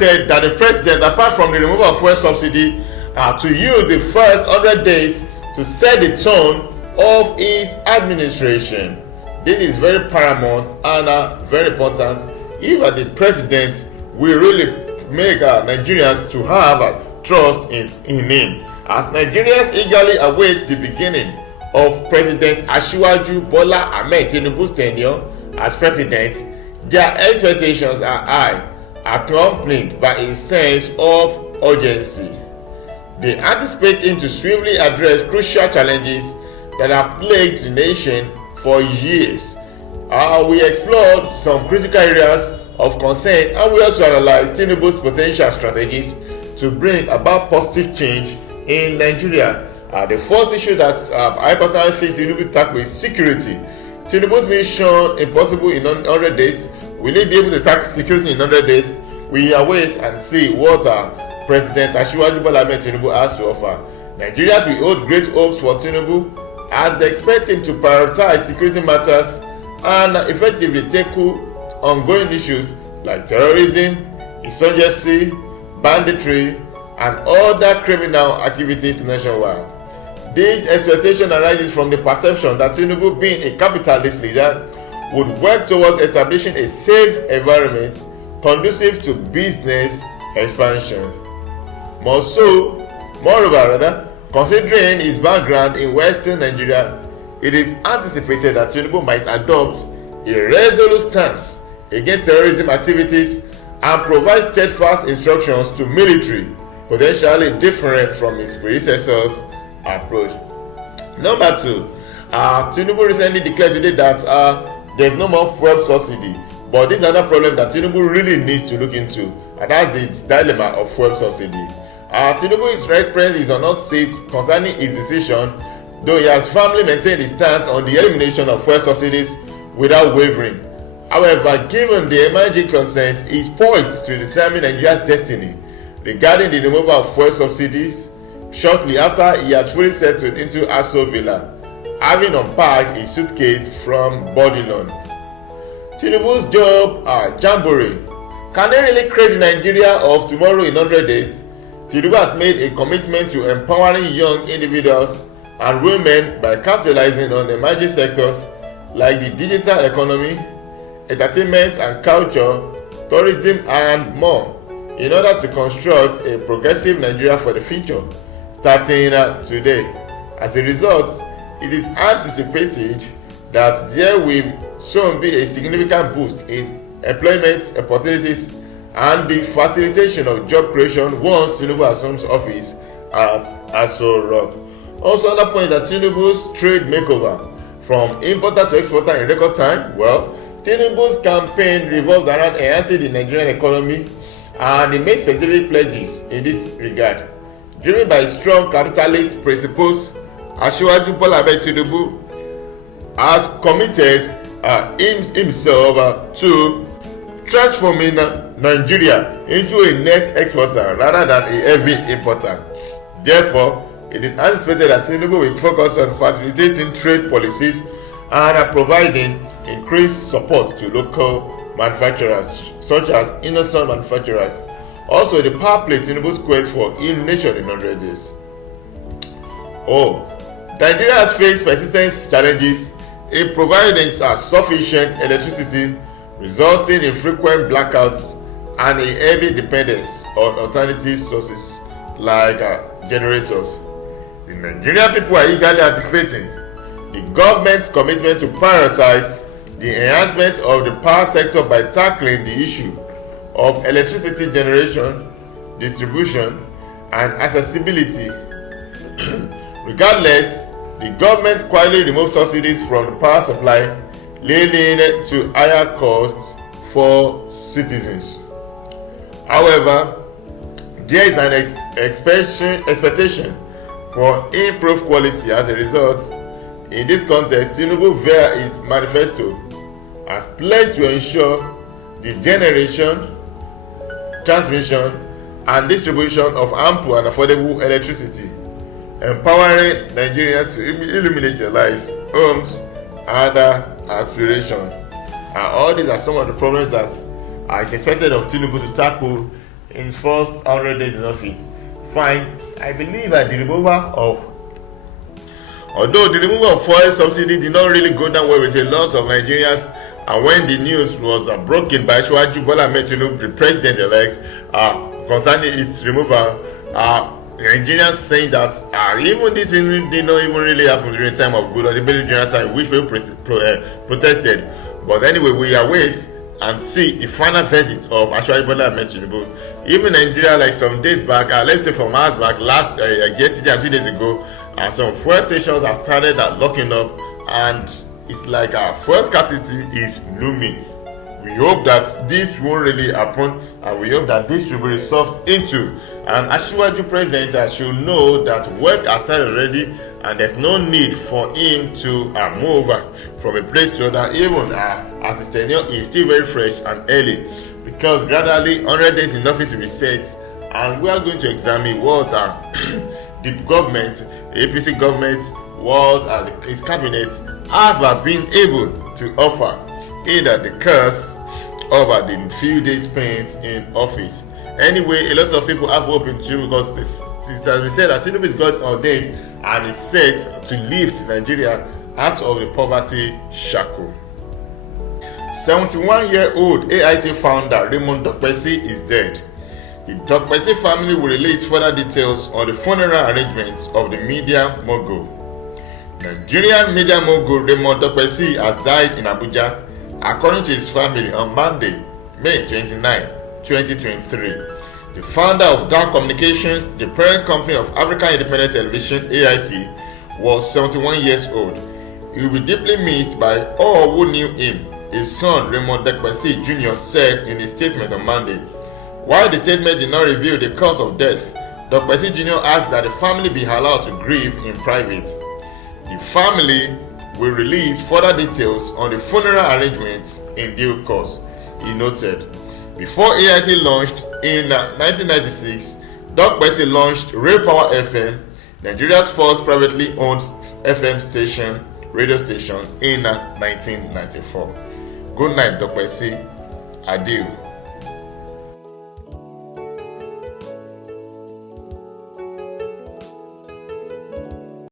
expected that the president, apart from the removal of fuel subsidy, to use the first 100 days to set the tone of his administration. This is very paramount and very important if the president will really make Nigerians to have trust in him. As Nigerians eagerly await the beginning of President Asiwaju Bola Ahmed Tinubu's tenure as president, their expectations are high, accompanied by a sense of urgency. They anticipate him to swiftly address crucial challenges that have plagued the nation for years. We explored some critical areas of concern, and we also analyzed Tinubu's potential strategies to bring about positive change in Nigeria. The first issue that I personally think Tinubu tackle is security. Tinubu's mission impossible in 100 days. Will he be able to tackle security in 100 days? We await and see what President Asiwaju Bola Ahmed Tinubu has to offer. Nigerians will hold great hopes for Tinubu as they expect him to prioritize security matters and effectively tackle ongoing issues like terrorism, insurgency, banditry, and other criminal activities nationwide. This expectation arises from the perception that Tinubu, being a capitalist leader, would work towards establishing a safe environment conducive to business expansion. Moreover, considering his background in Western Nigeria, it is anticipated that Tinubu might adopt a resolute stance against terrorism activities and provide steadfast instructions to military, potentially different from his predecessor's approach. Number 2, Tinubu recently declared today that there's no more fuel subsidy, but this is another problem that Tinubu really needs to look into, and that's the dilemma of fuel subsidy. Tinubu's right president is on hot seat concerning his decision, though he has firmly maintained his stance on the elimination of fuel subsidies without wavering. However, given the emerging concerns, he is poised to determine Nigeria's destiny regarding the removal of fuel subsidies shortly after he has fully settled into Aso Villa, having unpacked his suitcase from Bodilon. Tinubu's job jamboree. Can they really create Nigeria of tomorrow in 100 days? Tinubu has made a commitment to empowering young individuals and women by capitalizing on emerging sectors like the digital economy, entertainment and culture, tourism, and more, in order to construct a progressive Nigeria for the future, starting today. As a result, it is anticipated that there will soon be a significant boost in employment opportunities and the facilitation of job creation once Tinubu assumes office at Aso Rock. Also, another point that Tinubu's trade makeover from importer to exporter in record time. Well, Tinubu's campaign revolved around enhancing the Nigerian economy, and he made specific pledges in this regard. Driven by strong capitalist principles, Asiwaju Bola Ahmed Tinubu has committed himself to transforming Nigeria into a net exporter rather than a heavy importer. Therefore, it is anticipated that Tinubu will focus on facilitating trade policies and providing increased support to local manufacturers such as innocent manufacturers. Also, the power play Tinubu's quest for elimination in 100 days. Nigeria has faced persistent challenges in providing sufficient electricity, resulting in frequent blackouts and a heavy dependence on alternative sources like generators. The Nigerian people are eagerly anticipating the government's commitment to prioritize the enhancement of the power sector by tackling the issue of electricity generation, distribution, and accessibility. Regardless, the government quietly removed subsidies from the power supply, leading to higher costs for citizens. However, there is an expectation for improved quality. As a result, in this context, Tinubu via his manifesto has pledged to ensure the generation, transmission, and distribution of ample and affordable electricity, empowering Nigerians to illuminate their lives, homes, and aspirations. And all these are some of the problems that is expected of Tinubu to tackle in his first 100 days in office. Fine. I believe that although the removal of fuel subsidy did not really go down well with a lot of Nigerians, and when the news was broken by Asiwaju Bola Ahmed Tinubu, the president-elect, concerning its removal, Nigerians saying that even this did not even really happen during the time of Goodluck Ebele Jonathan, which people protested. But anyway, we await and see the final verdict of Asiwaju Bola Ahmed Tinubu. Even Nigeria, like some days back, let's say from hours back, yesterday and 2 days ago, some fuel stations have started locking up, and it's like fuel scarcity is looming. We hope that this won't really happen, and we hope that this should be resolved into. And Asiwaju president should know that work has started already, and there's no need for him to move from a place to another, even as his tenure is still very fresh and early, because gradually 100 days in office will be set, and we are going to examine what the government, the APC government, what his cabinet have been able to offer in the course of the few days spent in office. Anyway, a lot of people have hope into, because this has been said that Tinubu is God ordained and is set to lift Nigeria out of the poverty shackle. 71-year-old AIT founder Raymond Dokpesi is dead. The Dokpesi family will release further details on the funeral arrangements of the media mogul. Nigerian media mogul Raymond Dokpesi has died in Abuja, according to his family, on Monday, May 29, 2023. The founder of Down Communications, the parent company of African Independent Television (AIT), was 71 years old. He will be deeply missed by all who knew him, his son Raymond Dokpesi Jr. said in a statement on Monday. While the statement did not reveal the cause of death, Dokpesi Jr. asked that the family be allowed to grieve in private. The family will release further details on the funeral arrangements in due course, he noted. Before AIT launched in 1996, Dokpesi launched Real Power FM, Nigeria's first privately owned FM radio station, in 1994. Good night, Dokpesi. Adieu.